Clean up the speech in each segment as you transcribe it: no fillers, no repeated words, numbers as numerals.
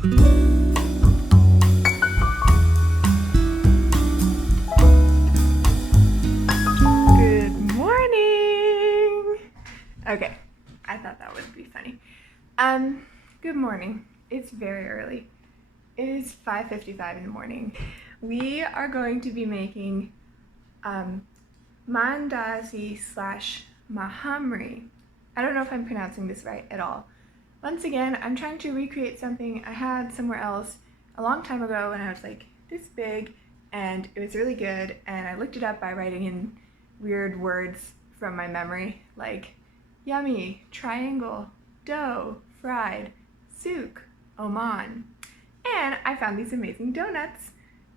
Good morning! Okay, I thought that would be funny. Good morning. It's very early. It is 5:55 in the morning. We are going to be making Mandazi slash Mahamri. I don't know if I'm pronouncing this right at all. Once again, I'm trying to recreate something I had somewhere else a long time ago when I was like this big, and it was really good, and I looked it up by writing in weird words from my memory like yummy, triangle, dough, fried, souk, Oman. And I found these amazing donuts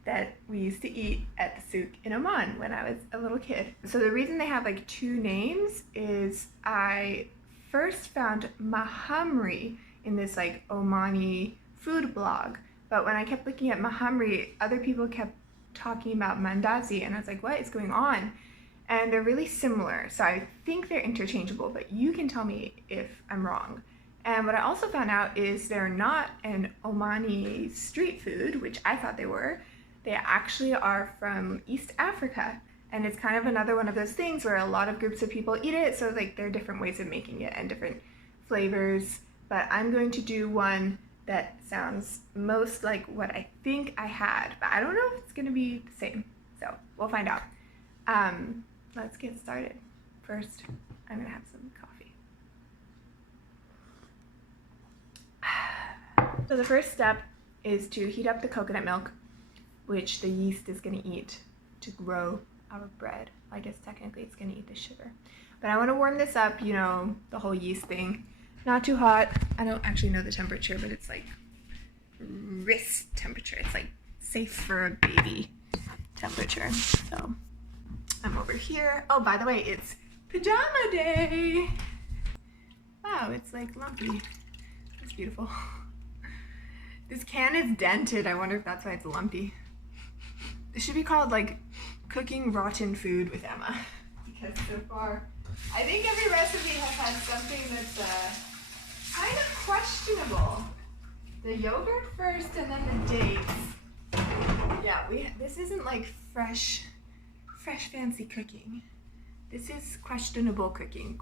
that we used to eat at the souk in Oman when I was a little kid. So the reason they have like two names is I first found Mahamri in this like Omani food blog, but when I kept looking at Mahamri, other people kept talking about Mandazi, and I was like, what is going on? And they're really similar, so I think they're interchangeable, but you can tell me if I'm wrong. And what I also found out is they're not an Omani street food, which I thought they were. They actually are from East Africa, and it's kind of another one of those things where a lot of groups of people eat it, so like there are different ways of making it and different flavors, but I'm going to do one that sounds most like what I think I had, but I don't know if it's going to be the same, so we'll find out. Let's get started. First, I'm going to have some coffee. So the first step is to heat up the coconut milk, which the yeast is going to eat to grow our bread. I guess technically it's going to eat the sugar. But I want to warm this up, you know, the whole yeast thing. Not too hot. I don't actually know the temperature, but it's like wrist temperature. It's like safe for a baby temperature. So I'm over here. Oh, by the way, it's pajama day. Wow, it's like lumpy. It's beautiful. This can is dented. I wonder if that's why it's lumpy. It should be called like cooking rotten food with Emma, because so far I think every recipe has had something that's kind of questionable. The yogurt first and then the dates. Yeah, this isn't like fresh fancy cooking. This is questionable cooking.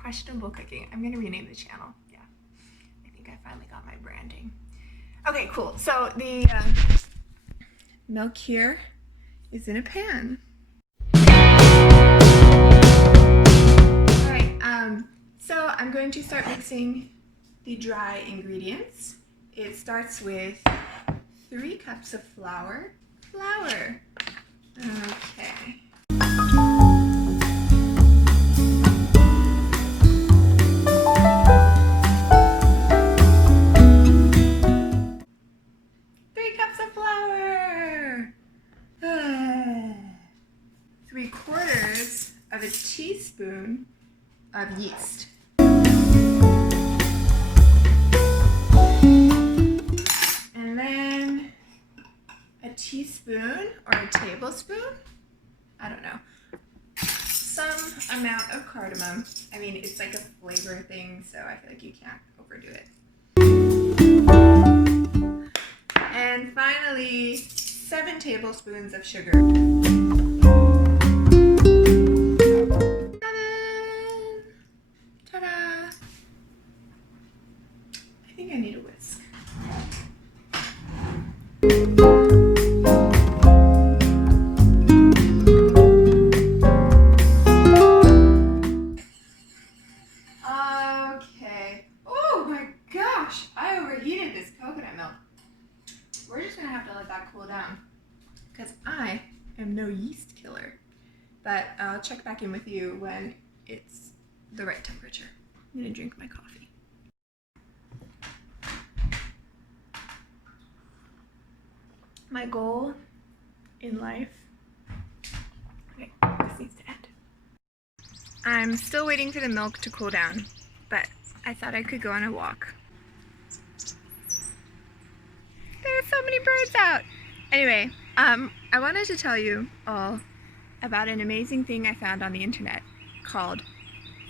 I'm gonna rename the channel. Yeah, I think I finally got my branding. Okay, cool. So the milk here is in a pan. All right, so I'm going to start mixing the dry ingredients. It starts with 3 cups of flour. Okay. Of a teaspoon of yeast. And then a teaspoon or a tablespoon, I don't know, some amount of cardamom. I mean, it's like a flavor thing, so I feel like you can't overdo it. And finally, 7 tablespoons of sugar. I need a whisk. Okay. Oh my gosh, I overheated this coconut milk. We're just gonna have to let that cool down because I am no yeast killer. But I'll check back in with you when it's the right temperature. I'm gonna drink my coffee. My goal in life, okay, this needs to end. I'm still waiting for the milk to cool down, but I thought I could go on a walk. There are so many birds out. Anyway, I wanted to tell you all about an amazing thing I found on the internet called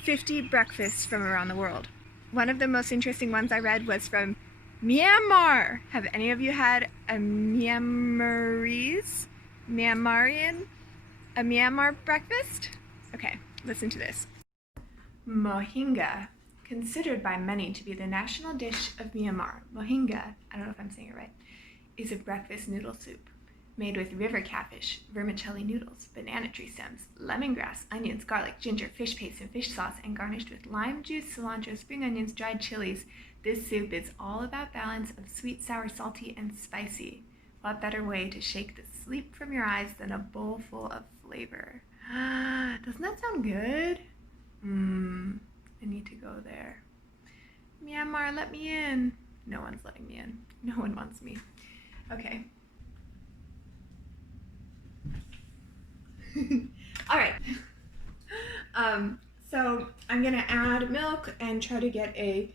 50 breakfasts from around the world. One of the most interesting ones I read was from Myanmar. Have any of you had a Myanmarese? Myanmarian? A Myanmar breakfast? Okay, listen to this. Mohinga, considered by many to be the national dish of Myanmar. Mohinga, I don't know if I'm saying it right, is a breakfast noodle soup made with river catfish, vermicelli noodles, banana tree stems, lemongrass, onions, garlic, ginger, fish paste, and fish sauce, and garnished with lime juice, cilantro, spring onions, dried chilies. This soup is all about balance of sweet, sour, salty, and spicy. What better way to shake the sleep from your eyes than a bowl full of flavor? Doesn't that sound good? I need to go there. Myanmar, let me in. No one's letting me in. No one wants me. Okay. All right. So I'm gonna add milk and try to get a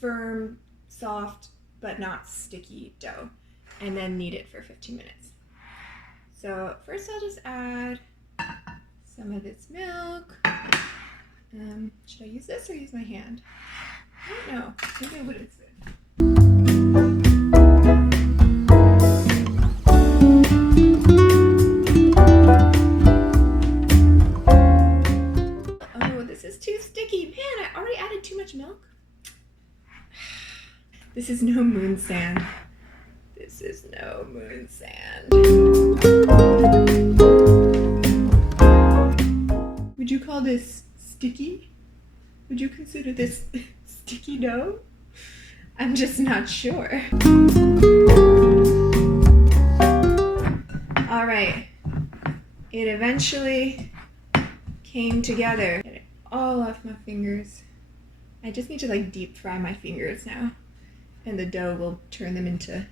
firm, soft, but not sticky dough, and then knead it for 15 minutes. So first I'll just add some of this milk. Should I use this or use my hand? I don't know. Maybe I would use it. Oh, this is too sticky. Man, I already added too much milk. This is no moon sand. This is no moon sand. Would you call this sticky? Would you consider this sticky dough? I'm just not sure. All right, it eventually came together. Get it all off my fingers. I just need to like deep fry my fingers now, and the dough will turn them into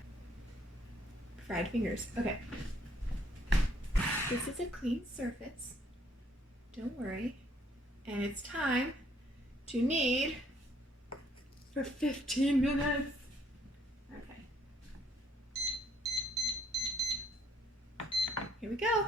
fried fingers. Okay, this is a clean surface. Don't worry. And it's time to knead for 15 minutes. Okay. Here we go.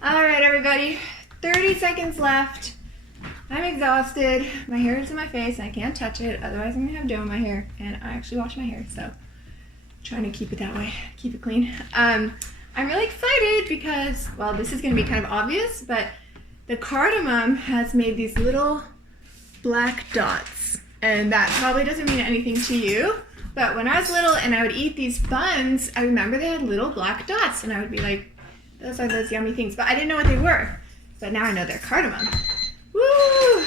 All right, everybody, 30 seconds left. I'm exhausted. My hair is in my face and I can't touch it, otherwise I'm gonna have dough in my hair, and I actually wash my hair, so I'm trying to keep it that way, keep it clean. I'm really excited because, well, this is gonna be kind of obvious, but the cardamom has made these little black dots, and that probably doesn't mean anything to you, but when I was little and I would eat these buns, I remember they had little black dots, and I would be like, those are those yummy things, but I didn't know what they were, but now I know they're cardamom. Woo!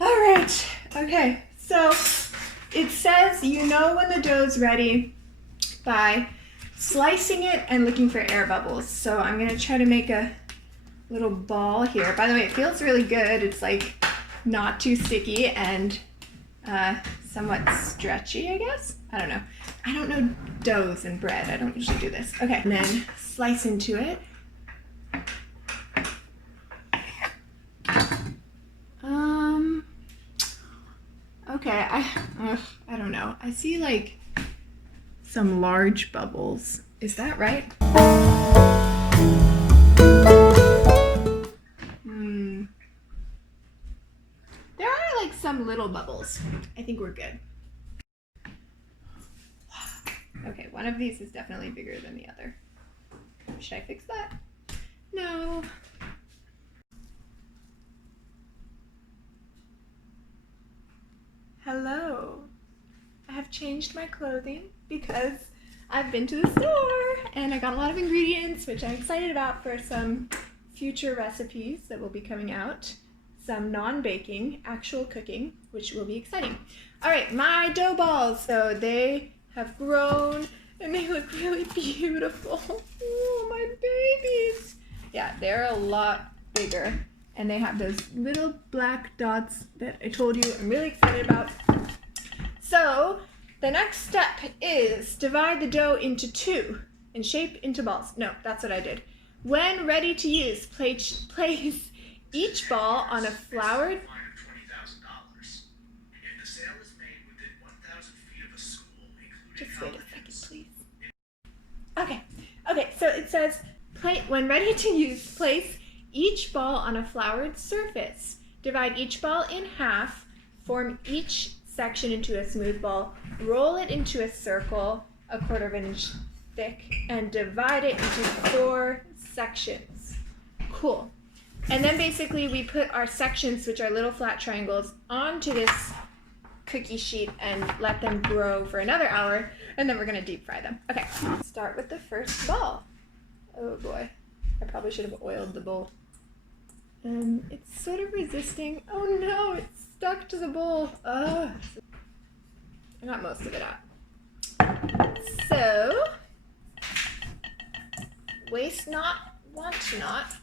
All right, okay, so it says you know when the dough's ready by slicing it and looking for air bubbles. So I'm gonna try to make a little ball here. By the way, it feels really good. It's like not too sticky and somewhat stretchy, I guess. I don't know. I don't know doughs and bread. I don't usually do this. Okay, and then slice into it. Okay, I don't know. I see like some large bubbles. Is that right? There are like some little bubbles. I think we're good. Okay, one of these is definitely bigger than the other. Should I fix that? No. Hello. I have changed my clothing because I've been to the store and I got a lot of ingredients, which I'm excited about for some future recipes that will be coming out. Some non-baking, actual cooking, which will be exciting. All right, my dough balls. So they have grown and they look really beautiful. Oh, my babies. Yeah, they're a lot bigger. And they have those little black dots that I told you I'm really excited about. So the next step is divide the dough into two and shape into balls. No, that's what I did. When ready to use, place each ball on a floured... If the sale is made within 1,000 feet of a school, including Just wait a second, please. Okay, so it says, when ready to use, place each ball on a floured surface. Divide each ball in half, form each section into a smooth ball, roll it into a circle, 1/4 inch thick, and divide it into 4 sections. Cool. And then basically we put our sections, which are little flat triangles, onto this cookie sheet and let them grow for another hour, and then we're gonna deep fry them. Okay, start with the first ball. Oh boy, I probably should have oiled the bowl. It's sort of resisting. Oh no, it's stuck to the bowl. Ugh. I got most of it out. So, waste not, want not.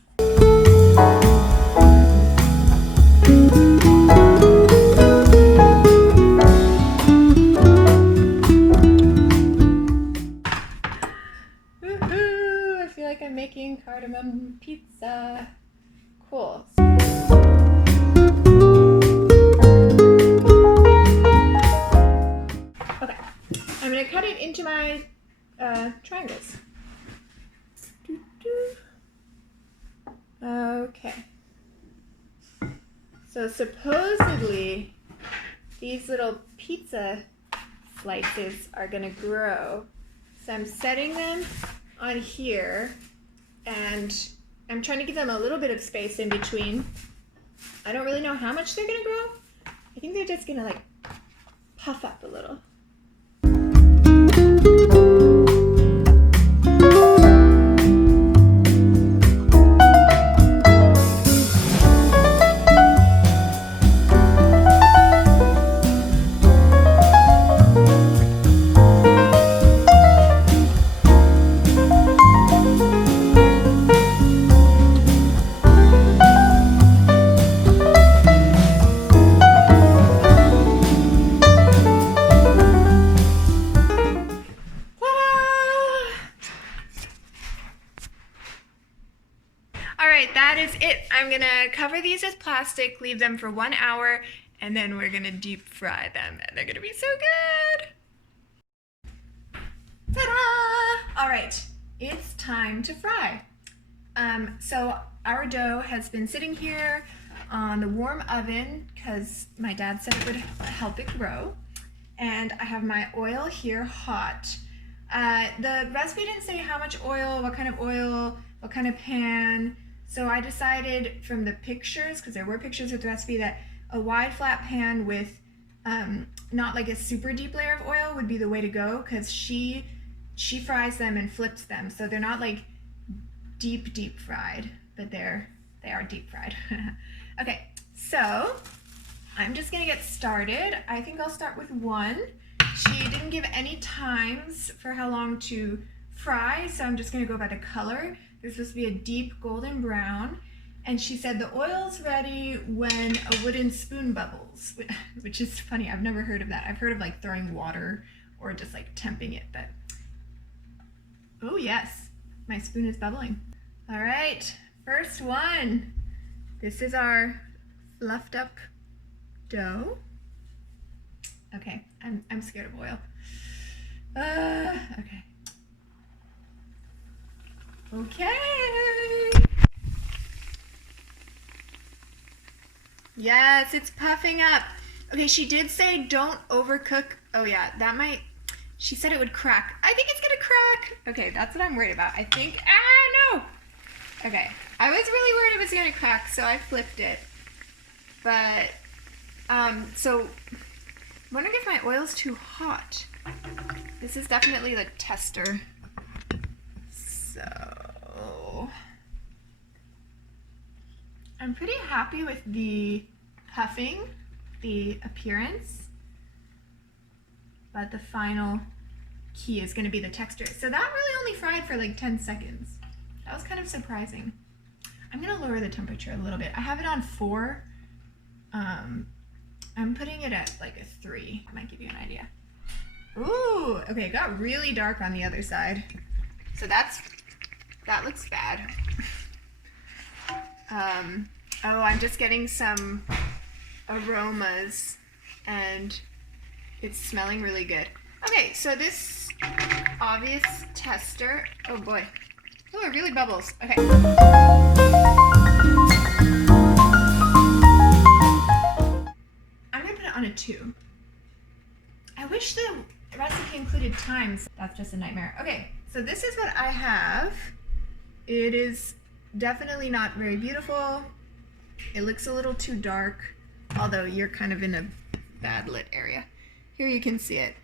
Woohoo! I feel like I'm making cardamom pizza. Cool. Okay, I'm gonna cut it into my triangles. Okay. So supposedly these little pizza slices are gonna grow. So I'm setting them on here, and I'm trying to give them a little bit of space in between. I don't really know how much they're gonna grow. I think they're just gonna like puff up a little. That is it. I'm gonna cover these with plastic, leave them for 1 hour, and then we're gonna deep fry them, and they're gonna be so good. Ta-da! All right, it's time to fry. So our dough has been sitting here on the warm oven because my dad said it would help it grow, and I have my oil here hot. The recipe didn't say how much oil, what kind of pan. So I decided from the pictures, because there were pictures with the recipe, that a wide flat pan with not like a super deep layer of oil would be the way to go, because she fries them and flips them, so they're not like deep fried, but they are deep fried. Okay, so I'm just gonna get started. I think I'll start with 1. She didn't give any times for how long to fry, so I'm just gonna go by the color. They're supposed to be a deep golden brown, and she said the oil's ready when a wooden spoon bubbles, which is funny. I've never heard of that. I've heard of like throwing water or just like temping it, but oh yes, my spoon is bubbling. All right, first one. This is our fluffed up dough. Okay, I'm scared of oil. Okay. Okay. Yes, it's puffing up. Okay, she did say don't overcook. Oh yeah, that might, she said it would crack. I think it's gonna crack. Okay, that's what I'm worried about. I think, no. Okay, I was really worried it was gonna crack, so I flipped it. But, so, I'm wondering if my oil's too hot. This is definitely the tester. So, I'm pretty happy with the puffing, the appearance, but the final key is going to be the texture. So that really only fried for like 10 seconds. That was kind of surprising. I'm going to lower the temperature a little bit. I have it on 4. I'm putting it at like a 3. That might give you an idea. Ooh, okay, it got really dark on the other side. So that looks bad. Oh, I'm just getting some aromas, and it's smelling really good. Okay, so this obvious tester, oh boy. Oh, it really bubbles. Okay. I'm gonna put it on a 2. I wish the recipe included times. That's just a nightmare. Okay, so this is what I have. It is definitely not very beautiful. It looks a little too dark, although you're kind of in a bad lit area. Here you can see it.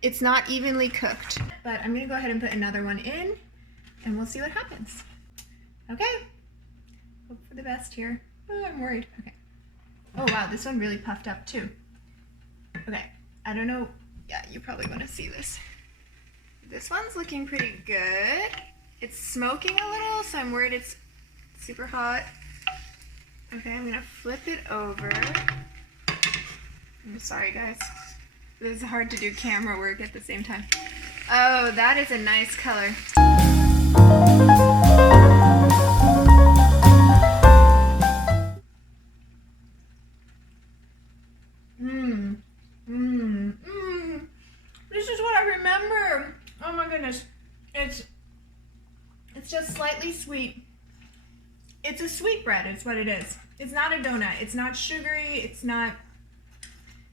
It's not evenly cooked, but I'm gonna go ahead and put another one in and we'll see what happens. Okay, hope for the best here. Oh, I'm worried. Okay. Oh wow, this one really puffed up too. Okay, I don't know. Yeah, you probably want to see this. This one's looking pretty good. It's smoking a little, so I'm worried it's super hot. Okay, I'm gonna flip it over. I'm sorry guys. This is hard to do camera work at the same time. Oh, that is a nice color. This is what I remember. Oh my goodness. It's just slightly sweet. It's a sweet bread, is what it is. It's not a donut. It's not sugary. It's not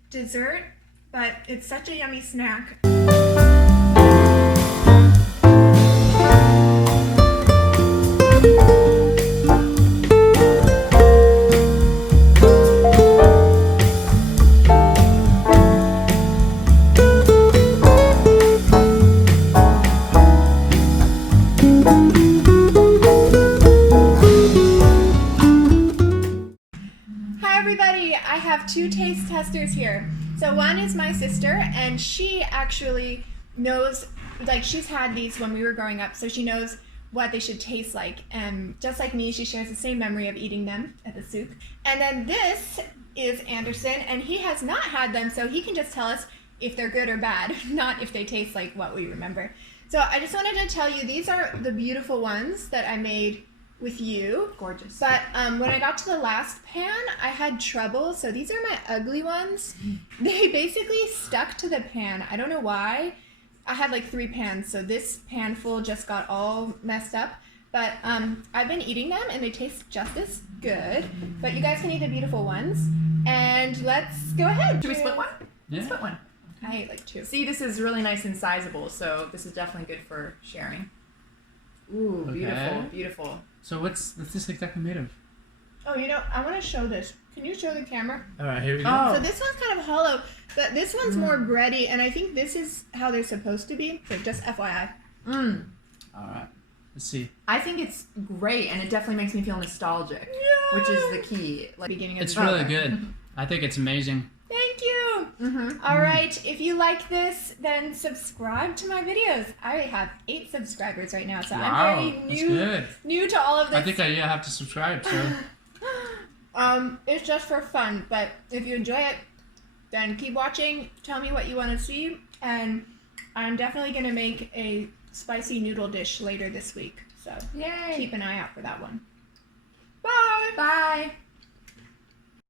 dessert, but it's such a yummy snack. I have 2 taste testers here. So one is my sister, and she actually knows, like, she's had these when we were growing up, so she knows what they should taste like. And just like me, she shares the same memory of eating them at the souk. And then this is Anderson, and he has not had them, so he can just tell us if they're good or bad, not if they taste like what we remember. So I just wanted to tell you, these are the beautiful ones that I made with you. Gorgeous. But when I got to the last pan, I had trouble. So these are my ugly ones. They basically stuck to the pan. I don't know why. I had like 3 pans, so this pan full just got all messed up. But I've been eating them and they taste just as good. But you guys can eat the beautiful ones. And let's go ahead. Should we split one? Yeah. Split one. I ate like 2. See, this is really nice and sizable, so this is definitely good for sharing. Ooh, Okay. beautiful, beautiful. So what's this exactly made of? Oh, you know, I want to show this. Can you show the camera? All right, here we go. Oh. So this one's kind of hollow, but this one's more bready, and I think this is how they're supposed to be. So just FYI. Mm. All right, let's see. I think it's great, and it definitely makes me feel nostalgic, which is the key. Like beginning of It's the really good. I think it's amazing. Thank you. Mm-hmm. All right, if you like this, then subscribe to my videos. I have 8 subscribers right now, so Wow, I'm that's very good. new to all of this. I think I have to subscribe. So It's just for fun, but if you enjoy it, then keep watching. Tell me what you want to see, and I'm definitely gonna make a spicy noodle dish later this week. So Yay! keep an eye out for that one. Bye. Bye.